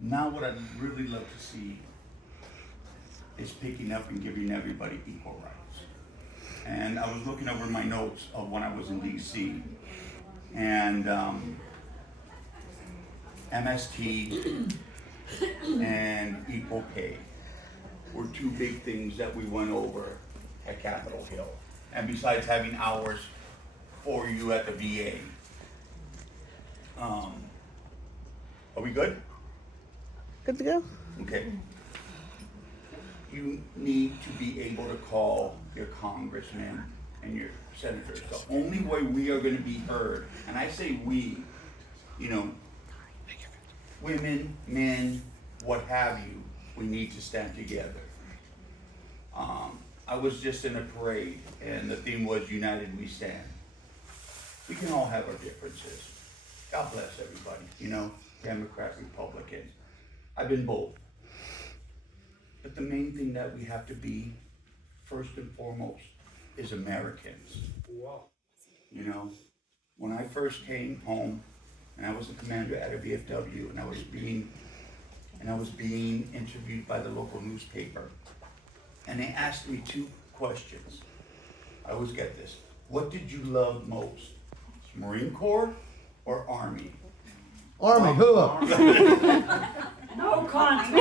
Now what I'd really love to see is picking up and giving everybody equal rights. And I was looking over my notes of when I was in DC, and MST and equal pay were two big things that we went over at Capitol Hill. And besides having hours for you at the VA. Are we good? Good to go. Okay. You need to be able to call your congressman and your senators. The only way we are going to be heard, and I say we, you know, women, men, what have you, we need to stand together. I was just in a parade, and the theme was United We Stand. We can all have our differences. God bless everybody, you know, Democrat, Republican. I've been both. But the main thing that we have to be, first and foremost, is Americans. Wow. You know, when I first came home, and I was a commander at a VFW, and I was being interviewed by the local newspaper, and they asked me two questions. I always get this. What did you love most? Marine Corps or Army? Army, who up? No contact.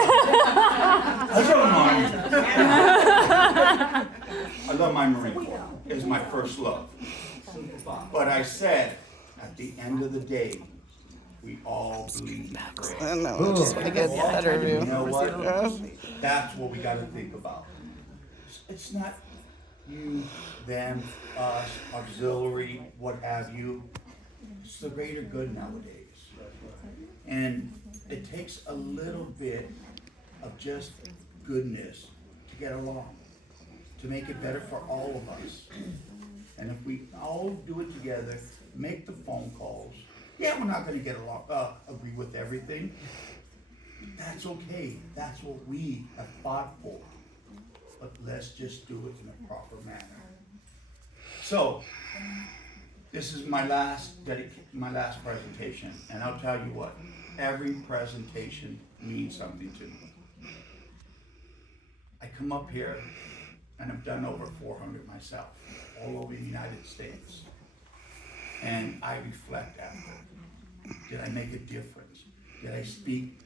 I love Army. I love my Marine Corps. It's my first love. But I said, at the end of the day, we all bleed red. I know, just want to get better, You dude. know what? That's what we got to think about. It's not you, them, us, auxiliary, what have you. It's the greater good nowadays. And it takes a little bit of just goodness to get along, to make it better for all of us. And if we all do it together, make the phone calls. Yeah, we're not going to get along, agree with everything. That's okay. That's what we have fought for. But let's just do it in a proper manner. So, this is my last presentation, and I'll tell you what, every presentation means something to me. I come up here, and I've done over 400 myself, all over the United States. And I reflect after. Did I make a difference? Did I speak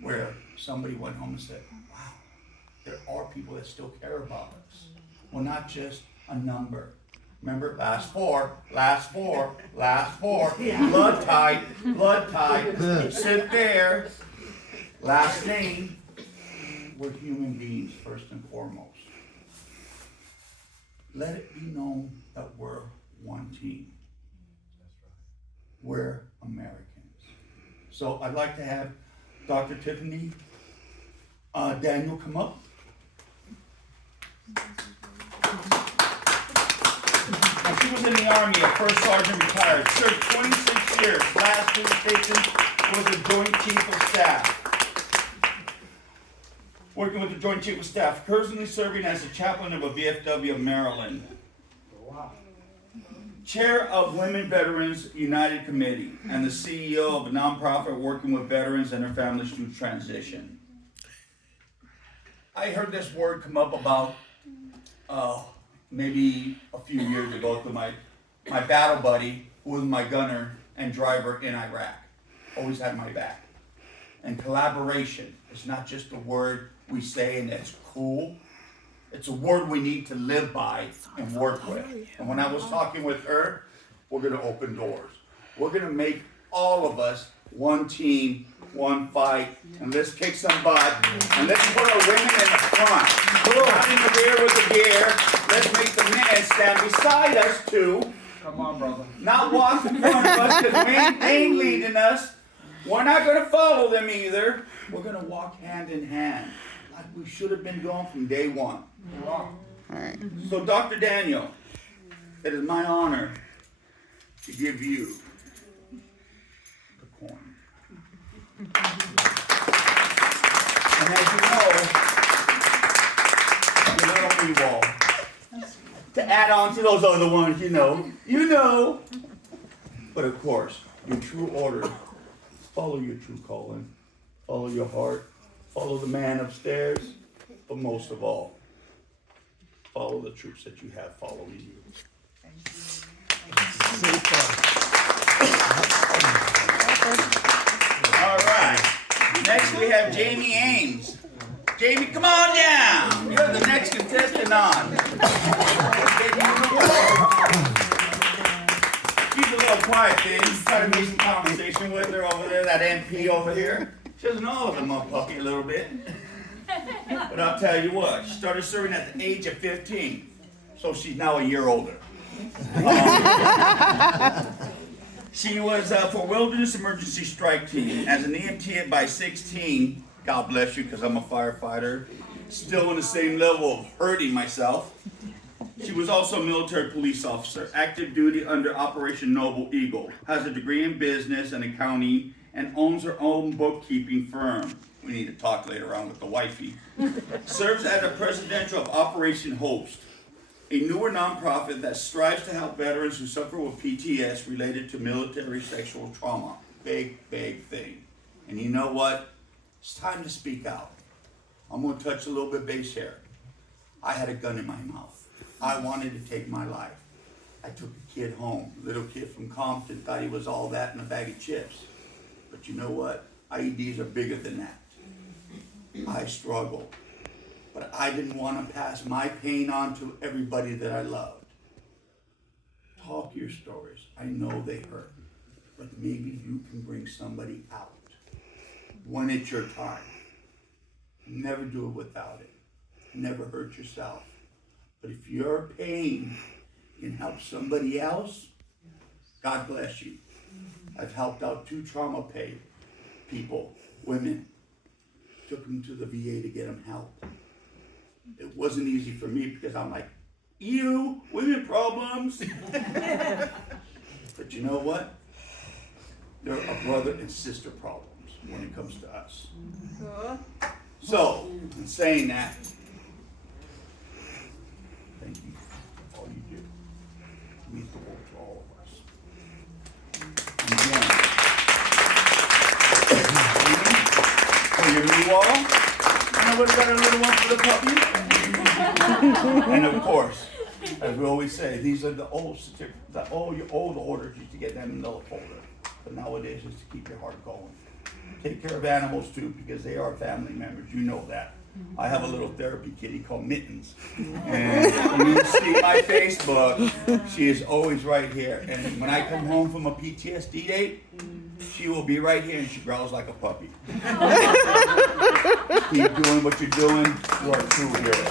where somebody went home and said, wow, there are people that still care about us. Well, not just a number. Remember, last four. Blood type, sit there. Last name. We're human beings first and foremost. Let it be known that we're one team. We're Americans. So I'd like to have Dr. Tiffany Daniel come up. She was in the Army, a first sergeant retired, served 26 years. Last two stations was a Joint Chief of Staff. Working with the Joint Chief of Staff, currently serving as the chaplain of a VFW of Maryland. Wow. Chair of Women Veterans United Committee and the CEO of a nonprofit working with veterans and their families through transition. I heard this word come up about maybe a few years ago to my battle buddy, who was my gunner and driver in Iraq. Always had my back. And collaboration is not just a word we say and it's cool. It's a word we need to live by and work with. And when I was talking with her, we're going to open doors. We're going to make all of us one team, one fight, and let's kick some butt. And let's put our women in the front. Not in the rear with the gear. Let's make the men stand beside us too. Come on, brother. Not walk in front of us because they ain't leading us. We're not going to follow them either. We're going to walk hand in hand like we should have been doing from day one. All right. So, Dr. Daniel, it is my honor to give you the coin. And as you know, the little wall. To add on to those other ones, you know. But of course, your true order, follow your true calling. follow your heart, follow the man upstairs, but most of all, follow the troops that you have following you. All right. Next we have Jaimie Ames. Jaimie, come on down. You're the next contestant on. She's a little quiet thing. Try to make some conversation with her over there, that MP over here. She doesn't know the mud puppy a little bit. But I'll tell you what, she started serving at the age of 15. So she's now a year older. She was for Wilderness Emergency Strike Team. As an EMT by 16, God bless you, because I'm a firefighter, still in the same level of hurting myself. She was also a military police officer, active duty under Operation Noble Eagle, has a degree in business and accounting, and owns her own bookkeeping firm. We need to talk later on with the wifey. Serves as a presidential of Operation Host, a newer nonprofit that strives to help veterans who suffer with PTS related to military sexual trauma. Big, big thing. And you know what? It's time to speak out. I'm going to touch a little bit base here. I had a gun in my mouth. I wanted to take my life. I took a kid home, a little kid from Compton, thought he was all that in a bag of chips. But you know what? IEDs are bigger than that. I struggled. But I didn't want to pass my pain on to everybody that I loved. Talk your stories. I know they hurt. But maybe you can bring somebody out when it's your time. Never do it without it. Never hurt yourself. But if your pain can help somebody else, God bless you. I've helped out 2 trauma people, women. Took them to the VA to get them help. It wasn't easy for me because I'm like, ew, women problems. But you know what? There are brother and sister problems when it comes to us. So, in saying that, thank you for all you do. It means the world to all of us. And again, for your new wall, nobody got a little one for the puppy? And of course, as we always say, these are the old certificates, your old orders used to get them in the folder. But nowadays, it's to keep your heart going. Take care of animals too, because they are family members. You know that. I have a little therapy kitty called Mittens. And when you see my Facebook, she is always right here. And when I come home from a PTSD date, she will be right here and she growls like a puppy. Keep doing what you're doing. You are a true hero.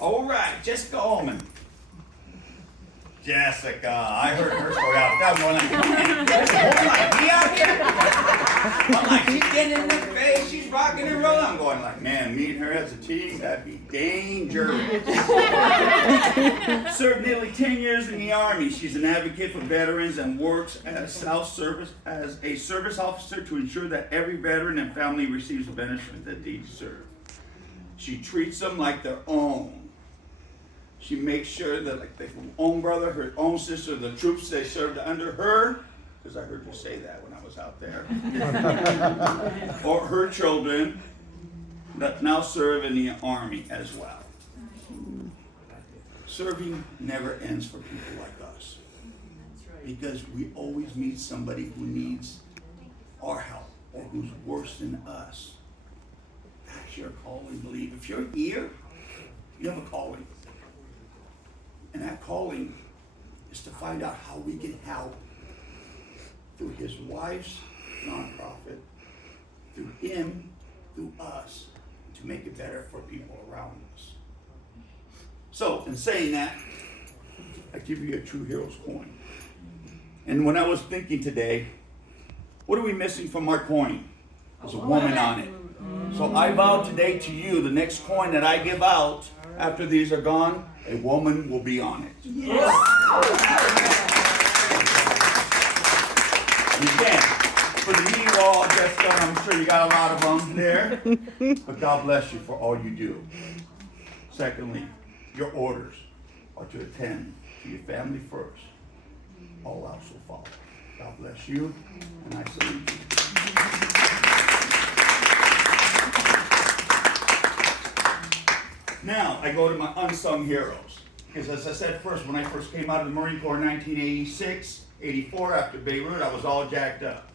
All right, Jessica Almon. Jessica, I heard her story out. That one like me out here. I'm like, she's getting in the face, she's rocking and rolling. I'm going like, man, me and her as a team, that'd be dangerous. Served nearly 10 years in the Army. She's an advocate for veterans and works as a service officer to ensure that every veteran and family receives the benefits that they deserve. She treats them like their own. She makes sure that like their own brother, her own sister, the troops they served under her, because I heard you say that when I was out there, or her children that now serve in the Army as well. Serving never ends for people like us, because we always meet somebody who needs our help or who's worse than us. That's your calling, believe. If you're here, you have a calling. And that calling is to find out how we can help through his wife's nonprofit, through him, through us, to make it better for people around us. So, in saying that, I give you a true hero's coin. And when I was thinking today, what are we missing from our coin? There's a woman on it. So I vow today to you, the next coin that I give out after these are gone, a woman will be on it. Yes. Again, for the knee wall, Jessica, I'm sure you got a lot of them there. But God bless you for all you do. Secondly, your orders are to attend to your family first. All else will follow. God bless you, and I salute you. Now, I go to my unsung heroes. Because as I said first, when I first came out of the Marine Corps in 1986, 84, after Beirut, I was all jacked up.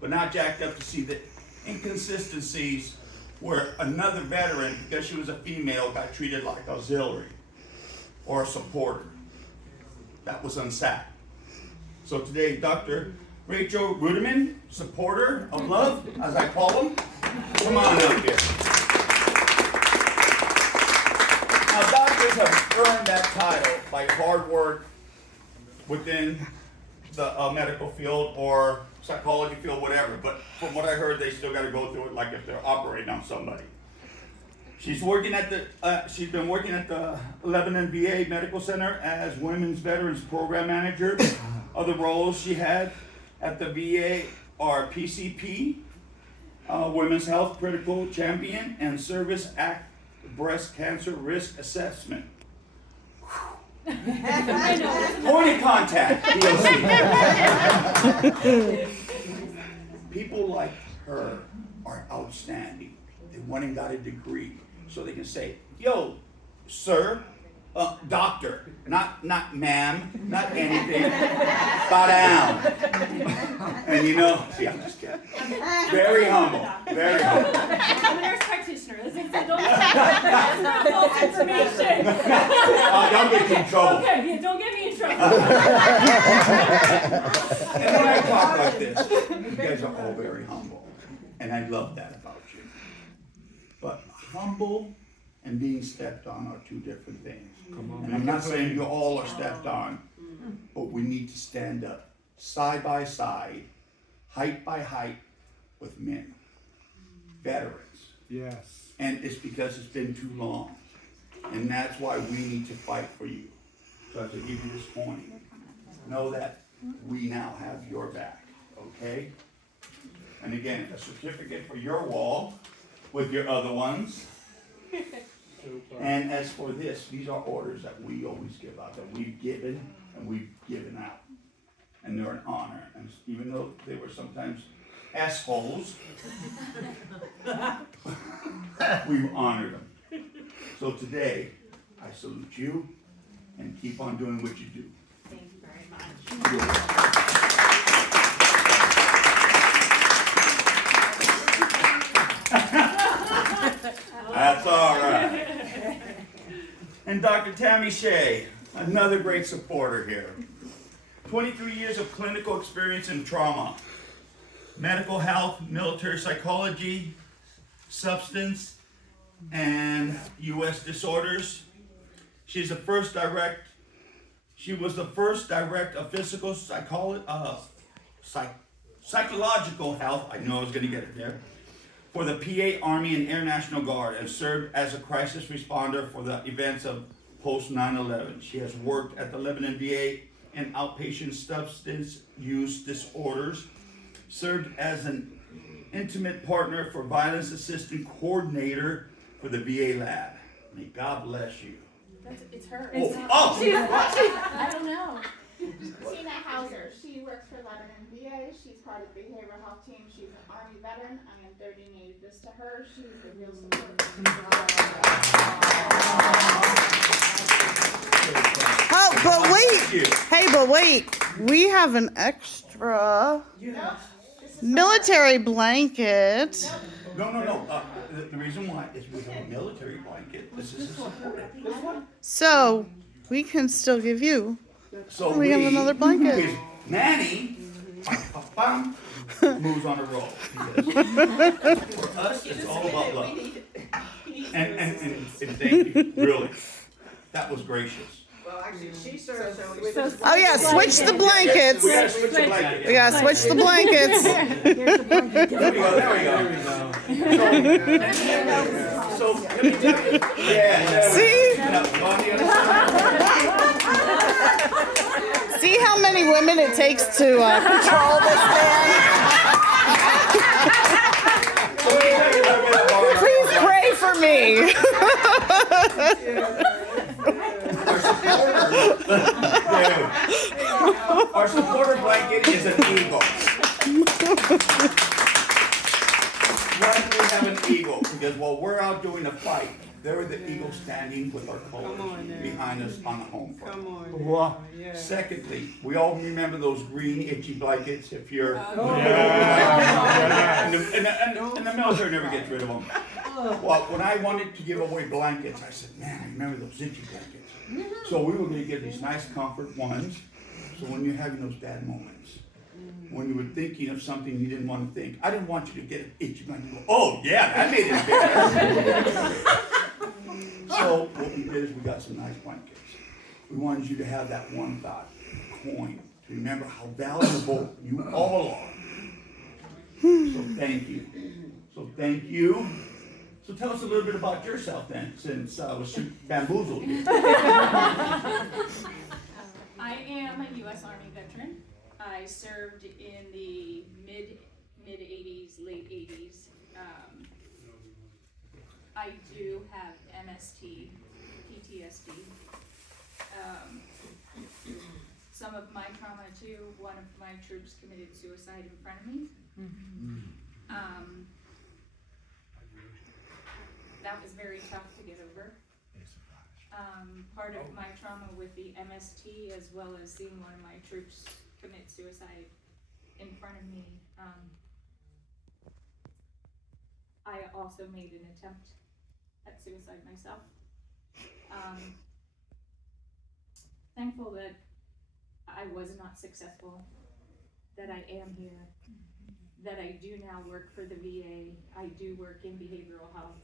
But not jacked up to see the inconsistencies where another veteran, because she was a female, got treated like auxiliary or a supporter. That was unsaid. So today, Dr. Rachel Ruetiman, supporter of love, as I call him, come on up here. Now, doctors have earned that title by hard work within the medical field or psychology field, whatever. But from what I heard, they still got to go through it like if they're operating on somebody. She's working at the. She's been working at the Lebanon VA Medical Center as Women's Veterans Program Manager. Other roles she had at the VA are PCP, Women's Health Critical Champion, and Service Act Breast Cancer Risk Assessment. Point of contact, POC. People like her are outstanding. They went and got a degree so they can say, yo, sir, doctor, not ma'am, not anything, bow down. And you know, see, I'm just kidding. Very humble, very humble. I'm a nurse practitioner. This is that's not false information. Don't get me in trouble. Okay, yeah, don't get me in trouble. And when I talk like this, you guys are all very humble. And I love that about you. But humble and being stepped on are two different things. And I'm not saying you all are stepped on, but we need to stand up side by side, height by height with men, veterans. Yes. And it's because it's been too long. And that's why we need to fight for you. So as I give you this point, know that we now have your back, okay? And again, a certificate for your wall with your other ones. And as for this, these are orders that we always give out, that we've given and we've given out. And they're an honor. And even though they were sometimes assholes, we've honored them. So today, I salute you and keep on doing what you do. Thank you very much. That's all right. And Dr. Tammy Shay, another great supporter here. 23 years of clinical experience in trauma, medical health, military psychology, substance, and U.S. disorders. She was the first direct of physical psychological health, I knew I was going to get it there, for the PA Army and Air National Guard, and served as a crisis responder for the events of post 9/11. She has worked at the Lebanon VA in outpatient substance use disorders, served as an intimate partner for violence assistant coordinator for the VA lab. May God bless you. It's her. Oh. I don't know. Tina Hauser, she works for Lebanon VA. She's part of the behavioral health team. She's an Army veteran. I am donating this to her. She's the real support. Oh, but wait. Thank you. Hey, but wait. We have an extra military blanket. No. The reason why is we have a military blanket. This is a support. This one. So we can still give you. So We have another blanket. Because Manny moves on a roll. For us, it's all about love. And thank you, really. That was gracious. Well, actually, she serves, so we So- Oh yeah, switch the blankets. We gotta switch the blanket. We gotta switch the blankets. There we go. So, let me tell you. Yeah. See? Now, go on the other side. See how many women it takes to control this thing? So let me tell you about that bar. Please pray for me. Our supporters Our supporter blanket is an eagle. Why do we have an eagle? Because while we're out doing a fight, there are the eagles standing with our colors behind us on the home front. Come on. Wow. Yeah. Secondly, we all remember those green itchy blankets if you're... Yeah. And the military never gets rid of them. Well, when I wanted to give away blankets, I said, man, I remember those itchy blankets. So we were going to get these nice comfort ones. So when you're having those bad moments, when you were thinking of something you didn't want to think, I didn't want you to get an itchy blanket and go, oh yeah, that made it better. So what we did is we got some nice blankets. We wanted you to have that one thought, coin, to remember how valuable you all are. So thank you. So thank you. So tell us a little bit about yourself then, since I was bamboozled here. I am a U.S. Army veteran. I served in the mid 80s, late 80s. I do have MST, PTSD. Some of my trauma too. One of my troops committed suicide in front of me. That was very tough to get over. Part of my trauma with the MST, as well as seeing one of my troops commit suicide in front of me, I also made an attempt at suicide myself. Thankful that I was not successful, that I am here, that I do now work for the VA, I do work in behavioral health,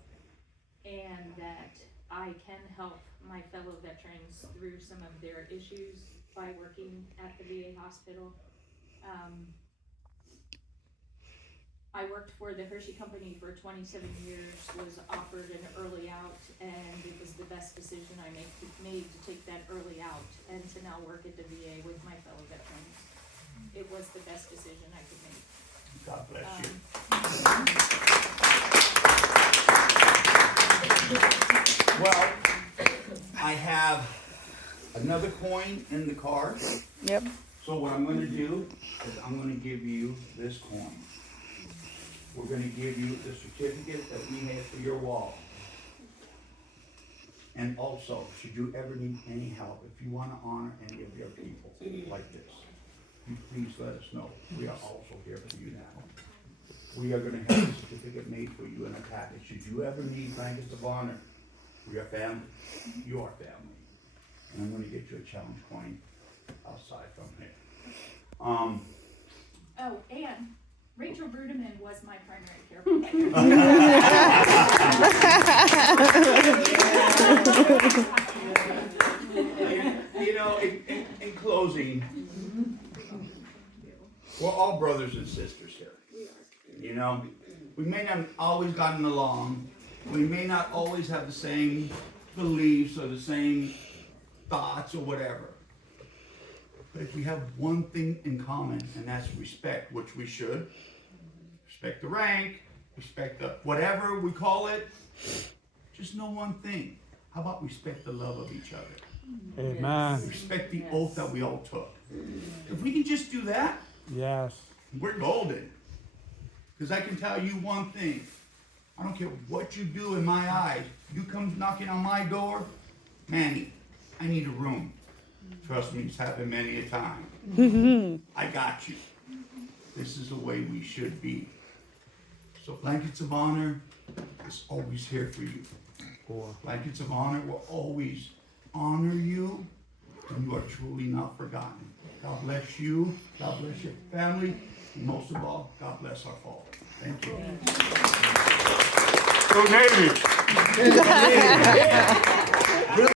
and that I can help my fellow veterans through some of their issues by working at the VA hospital. I worked for the Hershey Company for 27 years, was offered an early out, and it was the best decision I made to take that early out and to now work at the VA with my fellow veterans. It was the best decision I could make. God bless you. Well, I have another coin in the car. Yep. So what I'm going to do is I'm going to give you this coin. We're going to give you the certificate that we have for your wall. And also, should you ever need any help, if you want to honor any of your people like this, you please let us know. We are also here for you now. We are going to have a certificate made for you in a package. Should you ever need blankets of honor, we are family. You are family. And I'm going to get you a challenge coin outside from here. Oh, and Rachel Ruetiman was my primary care provider. You know, in closing, we're all brothers and sisters here. You know, we may not have always gotten along. We may not always have the same beliefs or the same thoughts or whatever. But if we have one thing in common, and that's respect, which we should. Respect the rank, respect the whatever we call it. Just know one thing. How about respect the love of each other? Amen. Respect the oath that we all took. If we can just do that, Yes. we're golden. Because I can tell you one thing. I don't care what you do in my eyes. You come knocking on my door, Manny, I need a room. Trust me, it's happened many a time. I got you. This is the way we should be. So Blankets of Honor is always here for you. Blankets of Honor will always honor you, and you are truly not forgotten. God bless you. God bless your family. And most of all, God bless our fall. Thank you. Go Navy!